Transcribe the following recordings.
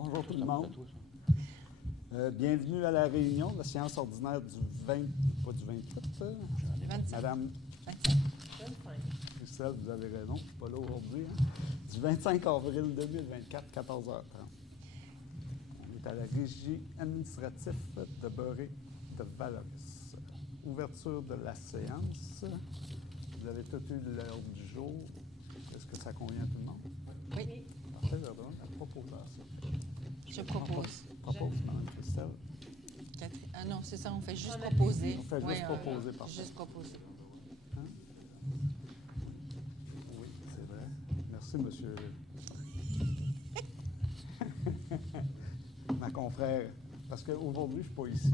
Bonjour tout le monde. Bienvenue à la réunion de la séance ordinaire du 20, pas du 28, 25. Madame 25. Christelle, vous avez raison, je ne suis pas là aujourd'hui. Hein? Du 25 avril 2024, 14h30. On est à la régie administrative de Beurré de Valoris. Ouverture de la séance. Vous avez tout eu l'heure du jour. Est-ce que ça convient à tout le monde? Oui. Parfait, Verdun, à propos là, ça. Je propose. Propose, Mme Christelle. Catherine. Ah non, c'est ça, on fait juste proposer. On fait juste Ouais, proposer, parfait. Juste proposer. Hein? Oui, c'est vrai. Merci, monsieur. Ma confrère. Parce qu'aujourd'hui, je ne suis pas ici.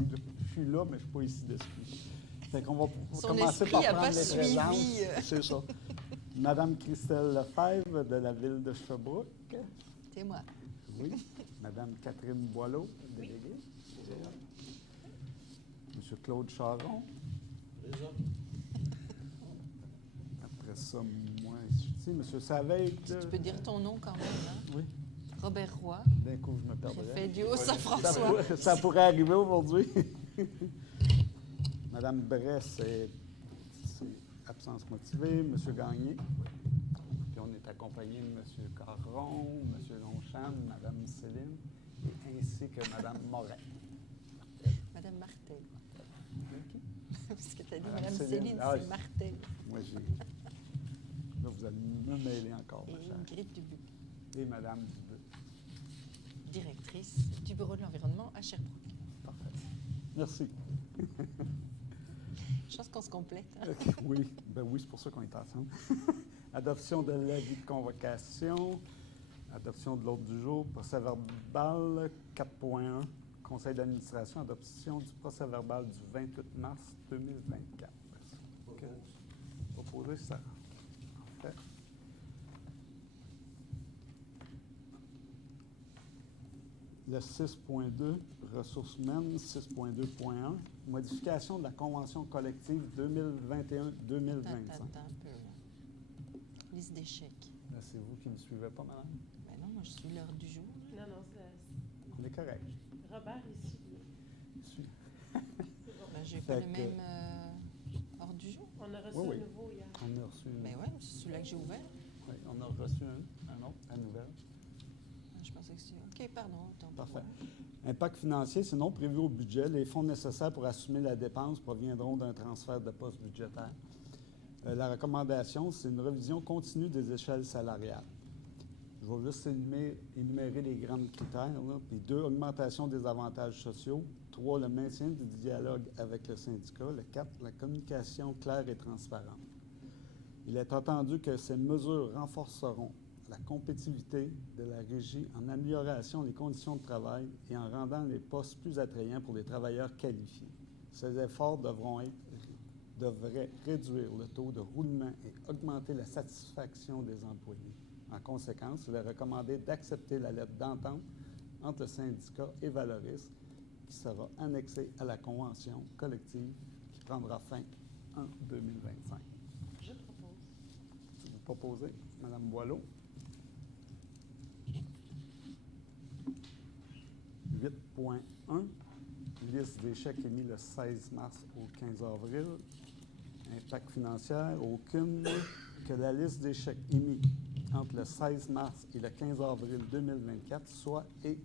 Je suis là, mais je ne suis pas ici d'esprit. Fait qu'on va Son commencer par esprit n'a prendre pas les suivi. présences. C'est ça. Madame Christelle Lefebvre de la ville de Sherbrooke. C'est moi. Oui. Madame Catherine Boileau, déléguée. Monsieur Claude Charon. Après ça, moi, ici, Monsieur Saveille. Tu peux dire ton nom quand même, hein? Oui. Robert Roy. D'un coup, je me perdrais. Préfet du Haut-Saint-François. Ça pourrait arriver aujourd'hui. Madame Bress, c'est absence motivée. Monsieur Gagné. Puis on est accompagné de Monsieur Caron, Monsieur Longchamp, Madame Céline, et ainsi que Madame Morin. Madame Martel. Okay. Parce que tu as dit Madame Madame Céline. Céline, Ah, c'est Martel. Moi, j'ai. Là, vous allez me mêler encore, Et ma chère. Ingrid Dubuc, Et Madame Dubuc. directrice du Bureau de l'environnement à Sherbrooke. Parfait. Merci. Je pense qu'on se complète. Hein? OK, oui, ben oui, c'est pour ça qu'on est ensemble. Adoption de l'avis de convocation, adoption de l'ordre du jour, procès-verbal 4.1, conseil d'administration, adoption du procès-verbal du 28 mars 2024. Proposé, ça. En fait. Le 6.2, ressources humaines, 6.2.1, modification de la convention collective 2021-2025. Attends un peu. Là. Liste d'échecs. Là, c'est vous qui ne me suivez pas, madame? Ben non, moi je suis l'heure du jour. Non, non, c'est On est correct. Robert ici. Je suis. C'est bon. Ben, j'ai pas Fait le que- même hors du jour. On a reçu Oui, oui. un nouveau hier. On a reçu une. Ben ouais, c'est celui-là que j'ai ouvert. Oui, on a reçu un autre, la nouvelle. Je pensais que c'était. OK, pardon. Attends, Parfait. Impact financier, c'est non prévu au budget. Les fonds nécessaires pour assumer la dépense proviendront d'un transfert de poste budgétaire. La recommandation, c'est une revision continue des échelles salariales. Je vais juste énumérer les grands critères. Là. Puis 2, augmentation des avantages sociaux. 3, le maintien du dialogue avec le syndicat. Le 4, la communication claire et transparente. Il est entendu que ces mesures renforceront la compétitivité de la régie en améliorant les conditions de travail et en rendant les postes plus attrayants pour les travailleurs qualifiés. Ces efforts devraient réduire le taux de roulement et augmenter la satisfaction des employés. En conséquence, il est recommandé d'accepter la lettre d'entente entre le syndicat et Valoris qui sera annexée à la convention collective qui prendra fin en 2025. Je propose. Vous proposez, Mme Boileau. 8.1, liste d'échecs émis le 16 mars au 15 avril. Impact financier, aucune. Que la liste d'échecs émis entre le 16 mars et le 15 avril 2024 soit et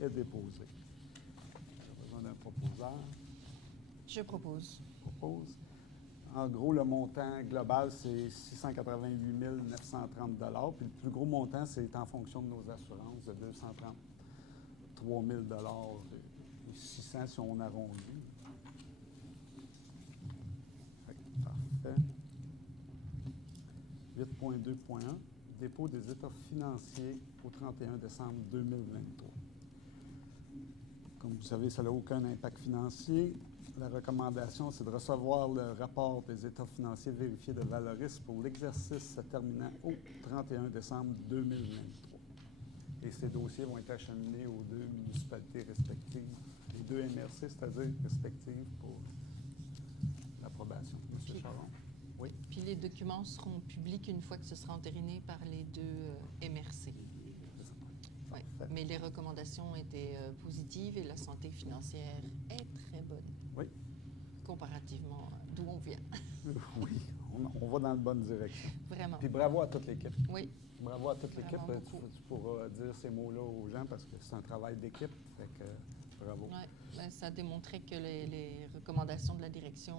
est déposée. J'ai besoin d'un proposeur. Je propose. Propose. En gros, le montant global, c'est 688 930 $. Puis le plus gros montant, c'est en fonction de nos assurances, de 233 000 et 600 si on arrondit. Parfait. 8.2.1, dépôt des états financiers au 31 décembre 2023. Comme vous savez, ça n'a aucun impact financier. La recommandation, c'est de recevoir le rapport des états financiers vérifiés de Valoris pour l'exercice se terminant au 31 décembre 2023. Et ces dossiers vont être acheminés aux 2 municipalités respectives, les 2 MRC, c'est-à-dire respectives pour l'approbation. M. Charon. Oui. Puis les documents seront publics une fois que ce sera entériné par les 2 MRC. C'est ça. Oui. Parfait. Mais les recommandations étaient positives et la santé financière est très bonne. Oui. Comparativement d'où on vient. Oui, on va dans la bonne direction. Vraiment. Puis bravo à toute l'équipe. Oui. Bravo à toute l'équipe. Vraiment Tu, beaucoup. tu pourras dire ces mots-là aux gens parce que c'est un travail d'équipe. Fait que bravo. Oui, ça a démontré que les recommandations de la direction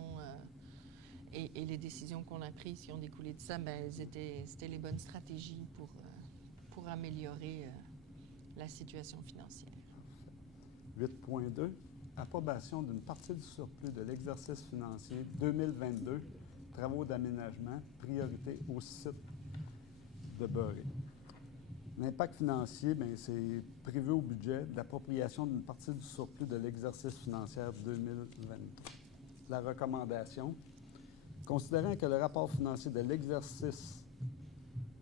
et les décisions qu'on a prises qui ont découlé de ça, c'était les bonnes stratégies pour améliorer la situation financière. 8.2, approbation d'une partie du surplus de l'exercice financier 2022, travaux d'aménagement, priorité au site de Beurré. L'impact financier, c'est prévu au budget d'appropriation d'une partie du surplus de l'exercice financier 2023. La recommandation, considérant que le rapport financier de l'exercice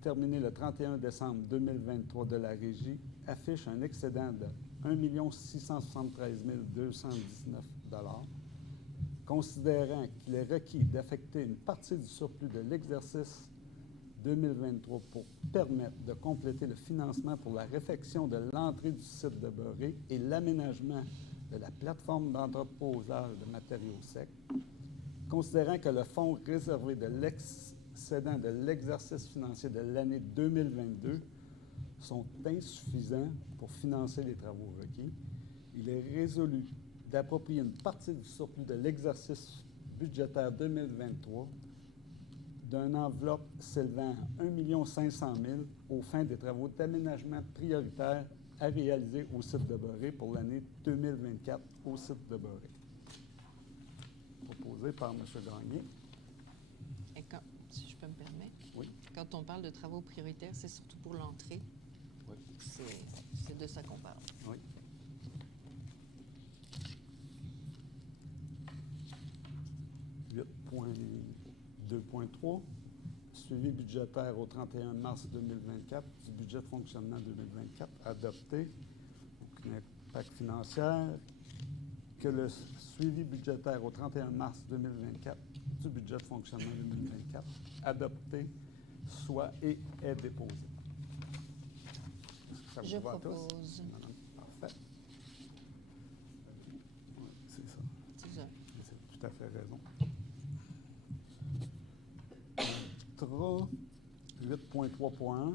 terminé le 31 décembre 2023 de la Régie affiche un excédent de 1 673 219 $, considérant qu'il est requis d'affecter une partie du surplus de l'exercice 2023 pour permettre de compléter le financement pour la réfection de l'entrée du site de Beurré et l'aménagement de la plateforme d'entreposage de matériaux secs, considérant que le fonds réservé de l'excédent de l'exercice financier de l'année 2022 sont insuffisants pour financer les travaux requis, il est résolu d'approprier une partie du surplus de l'exercice budgétaire 2023 d'une enveloppe s'élevant à 1 500 000 aux fins des travaux d'aménagement prioritaires à réaliser au site de Beurré pour l'année 2024 au site de Beurré. Proposé par M. Gagné. Et si je peux me permettre, Oui. Quand on parle de travaux prioritaires, c'est surtout pour l'entrée. Oui. C'est de ça qu'on parle. Oui. Point 2.3, suivi budgétaire au 31 mars 2024 du budget de fonctionnement 2024 adopté. Aucun impact financier. Que le suivi budgétaire au 31 mars 2024 du budget de fonctionnement 2024 adopté soit et est déposé. Est-ce que ça vous Je va à tous? propose. Parfait. Oui, c'est ça. C'est ça. C'est tout à fait raison. 8.3.1,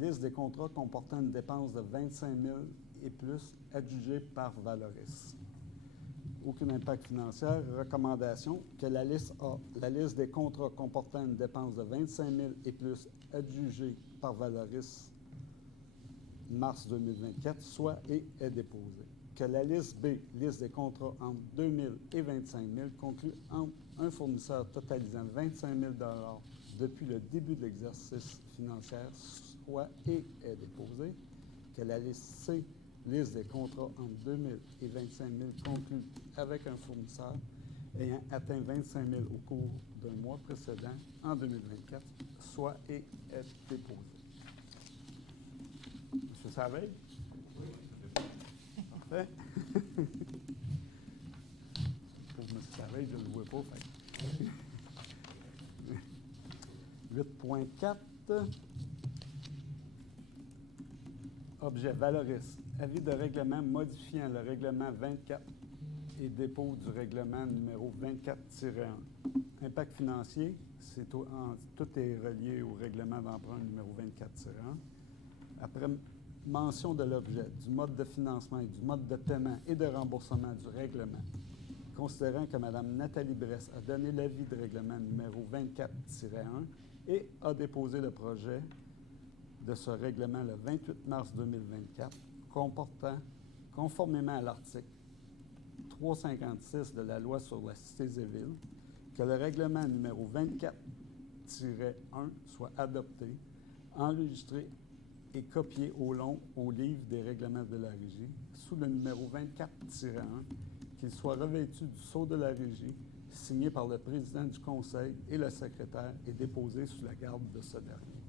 liste des contrats comportant une dépense de 25 000 et plus adjugée par Valoris. Aucun impact financier. Recommandation que la liste A, la liste des contrats comportant une dépense de 25 000 et plus adjugée par Valoris mars 2024 soit et est déposée. Que la liste B, liste des contrats entre 2 000 et 25 000 conclue entre un fournisseur totalisant 25 000 depuis le début de l'exercice financier soit et est déposée. Que la liste C, liste des contrats entre 2 000 et 25 000 conclus avec un fournisseur ayant atteint 25 000 au cours d'un mois précédent en 2024, soit et est déposée. M. Saveille? Oui. Parfait. Pour M. Saveille, je ne le vois pas. Fait. 8.4. Objet Valoris. Avis de règlement modifiant le règlement 24 et dépôt du règlement numéro 24-1. Impact financier, tout est relié au règlement d'emprunt numéro 24-1. Après mention de l'objet, du mode de financement et du mode de paiement et de remboursement du règlement, considérant que Mme Nathalie Bresse a donné l'avis de règlement numéro 24-1 et a déposé le projet de ce règlement le 28 mars 2024, comportant, conformément à l'article 356 de la Loi sur la Cité et Villes, que le règlement numéro 24-1 soit adopté, enregistré et copié au livre des règlements de la Régie, sous le numéro 24-1, qu'il soit revêtu du sceau de la Régie, signé par le président du Conseil et le secrétaire et déposé sous la garde de ce dernier.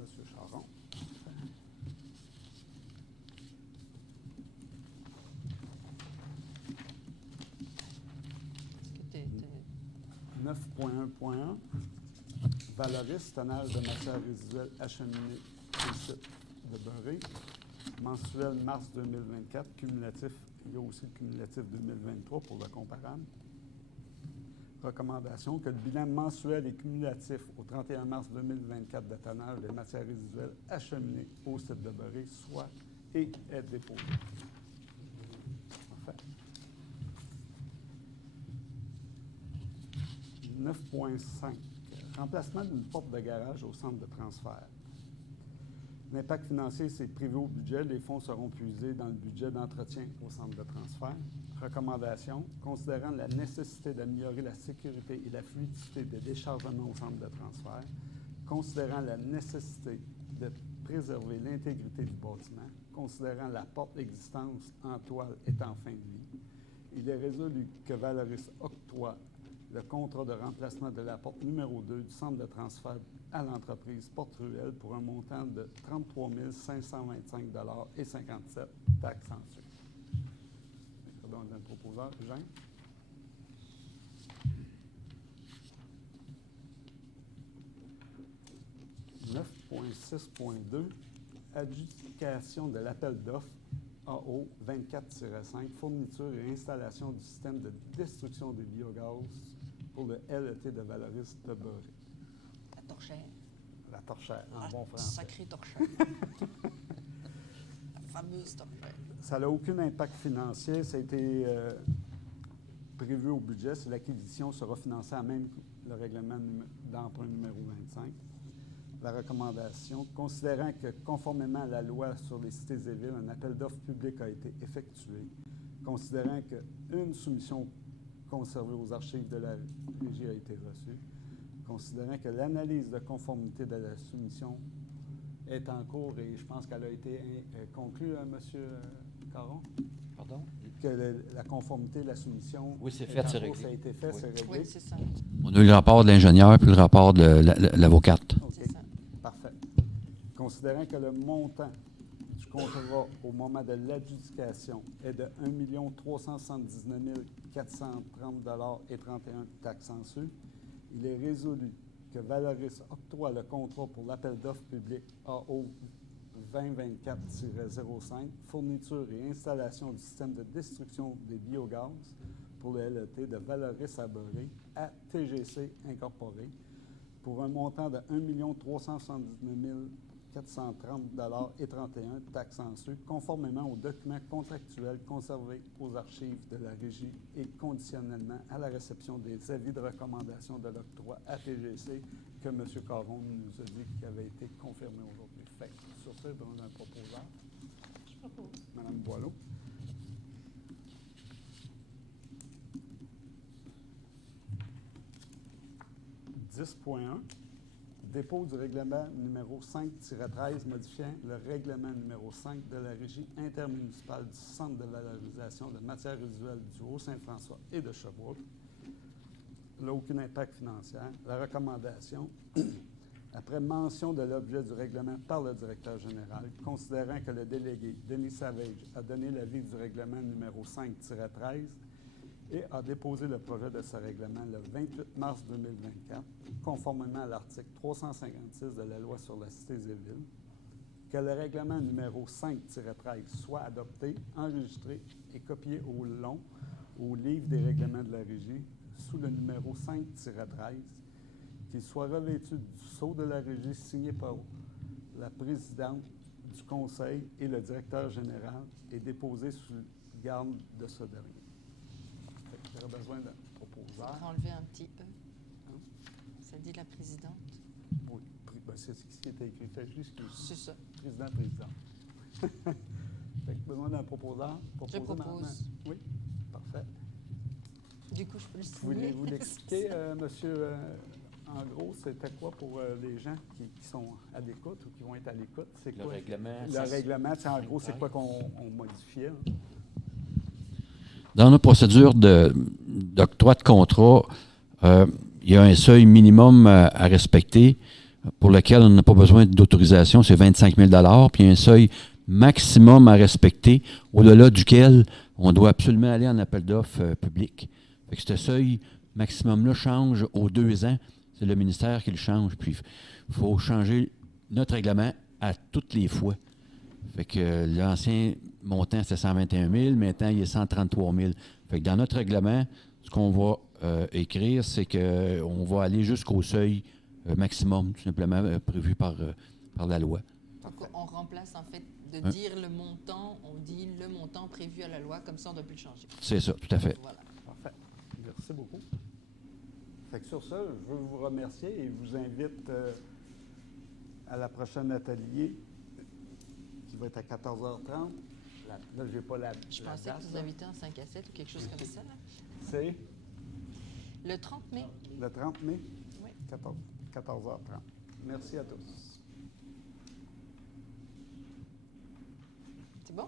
Monsieur Charon. 9.1.1, Valoris, tonnage de matières résiduelles acheminées sur le site de Deboré. Mensuel mars 2024, cumulatif, il y a aussi le cumulatif 2023 pour le comparable. Recommandation que le bilan mensuel et cumulatif au 31 mars 2024 de tonnage des matières résiduelles acheminées au site de Deboré soit et est déposé. Parfait. 9.5. Remplacement d'une porte de garage au centre de transfert. L'impact financier, c'est privé au budget. Les fonds seront puisés dans le budget d'entretien au centre de transfert. Recommandation, considérant la nécessité d'améliorer la sécurité et la fluidité des déchargements au centre de transfert, considérant la nécessité de préserver l'intégrité du bâtiment, considérant la porte existante en toile étant fin de vie, il est résolu que Valoris octroie le contrat de remplacement de la porte numéro 2 du centre de transfert à l'entreprise Porte-Ruelle pour un montant de 33 525,57 $ taxes en sucre. Donc, un proposeur, Jean. « 9.6.2 Adjudication de l'appel d'offres AO 24-5 fourniture et installation du système de destruction des biogaz pour le LET de Valoris Deboré. » La torchère. La torchère, en bon français. Sacrée torchère. La fameuse torchère. Ça n'a aucun impact financier. Ça a été prévu au budget. Si l'acquisition sera financée à même le règlement d'emprunt numéro 25. La recommandation, considérant que conformément à la loi sur les cités et villes, un appel d'offres public a été effectué, considérant qu'une soumission conservée aux archives de la Régie a été reçue, considérant que l'analyse de conformité de la soumission est en cours et je pense qu'elle a été conclue, M. Caron? Pardon? Que la conformité de la soumission. Oui, c'est fait, c'est réglé. Ça a été fait, Oui. c'est réglé. Oui, c'est ça. On a eu le rapport de l'ingénieur puis le rapport de l'avocate. OK, C'est ça. parfait. Considérant que le montant du contrat au moment de l'adjudication est de 1 379 430,31 $ taxes en sucre, il est résolu que Valoris octroie le contrat pour l'appel d'offres public AO 2024-05, fourniture et installation du système de destruction des biogaz pour le LET de Valoris à Deboré à TGC Incorporé pour un montant de 1 379 430,31 $ taxes en sucre, conformément aux documents contractuels conservés aux archives de la Régie et conditionnellement à la réception des avis de recommandation de l'octroi à TGC que M. Caron nous a dit qui avait été confirmé aujourd'hui. Fait que, sur ce, on a un proposeur. Je propose. Mme Boileau. « 10.1 Dépôt du règlement numéro 5-13 modifiant le règlement numéro 5 de la Régie intermunicipale du Centre de valorisation de matières résiduelles du Haut-Saint-François et de Sherbrooke. Là, aucun impact financier. La recommandation, après mention de l'objet du règlement par le directeur général, considérant que le délégué Denis Savage a donné l'avis du règlement numéro 5-13 et a déposé le projet de ce règlement le 28 mars 2024, conformément à l'article 356 de la Loi sur la cité et villes, que le règlement numéro 5-13 soit adopté, enregistré et copié au long au livre des règlements de la Régie sous le numéro 5-13, qu'il soit revêtu du sceau de la Régie signé par la présidente du Conseil et le directeur général et déposé sous garde de ce dernier. J'aurais besoin d'un proposeur. On va enlever un petit E. Ça dit la présidente. Oui, ben c'est ce qui était écrit. Fait juste que C'est ça. président. Fait que besoin d'un proposeur. Je propose. Maintenant. Oui, parfait. Du coup, je peux le signer. Voulez-vous l'expliquer, monsieur? En gros, c'était quoi pour les gens qui sont à l'écoute ou qui vont être à l'écoute? C'est Le quoi? règlement. Le règlement, en gros, c'est quoi qu'on modifiait? Là? Dans nos procédures d'octroi de contrat, il y a un seuil minimum à respecter pour lequel on n'a pas besoin d'autorisation, c'est 25 000 $, puis il y a un seuil maximum à respecter, au-delà duquel on doit absolument aller en appel d'offres public. Fait que ce seuil maximum-là change aux 2 ans. C'est le ministère qui le change. Puis il faut changer notre règlement à toutes les fois. Fait que l'ancien montant, c'était 121 000. Maintenant, il est 133 000. Fait que dans notre règlement, ce qu'on va écrire, c'est qu'on va aller jusqu'au seuil maximum, tout simplement, prévu par la loi. Donc, on remplace en fait de Hein? dire le montant, on dit le montant prévu à la loi, comme ça on ne doit plus le changer. C'est ça, tout à fait. Voilà. Parfait. Merci beaucoup. Fait que sur ça, je veux vous remercier et vous invite à la prochaine atelier qui va être à 14h30. Là, je n'ai pas la Je la pensais date, que vous là. invitez en 5 à 7 ou quelque chose comme ça. Là. C'est Le 30 mai. le 30 mai, Oui. 14h30. Merci à tous. C'est bon?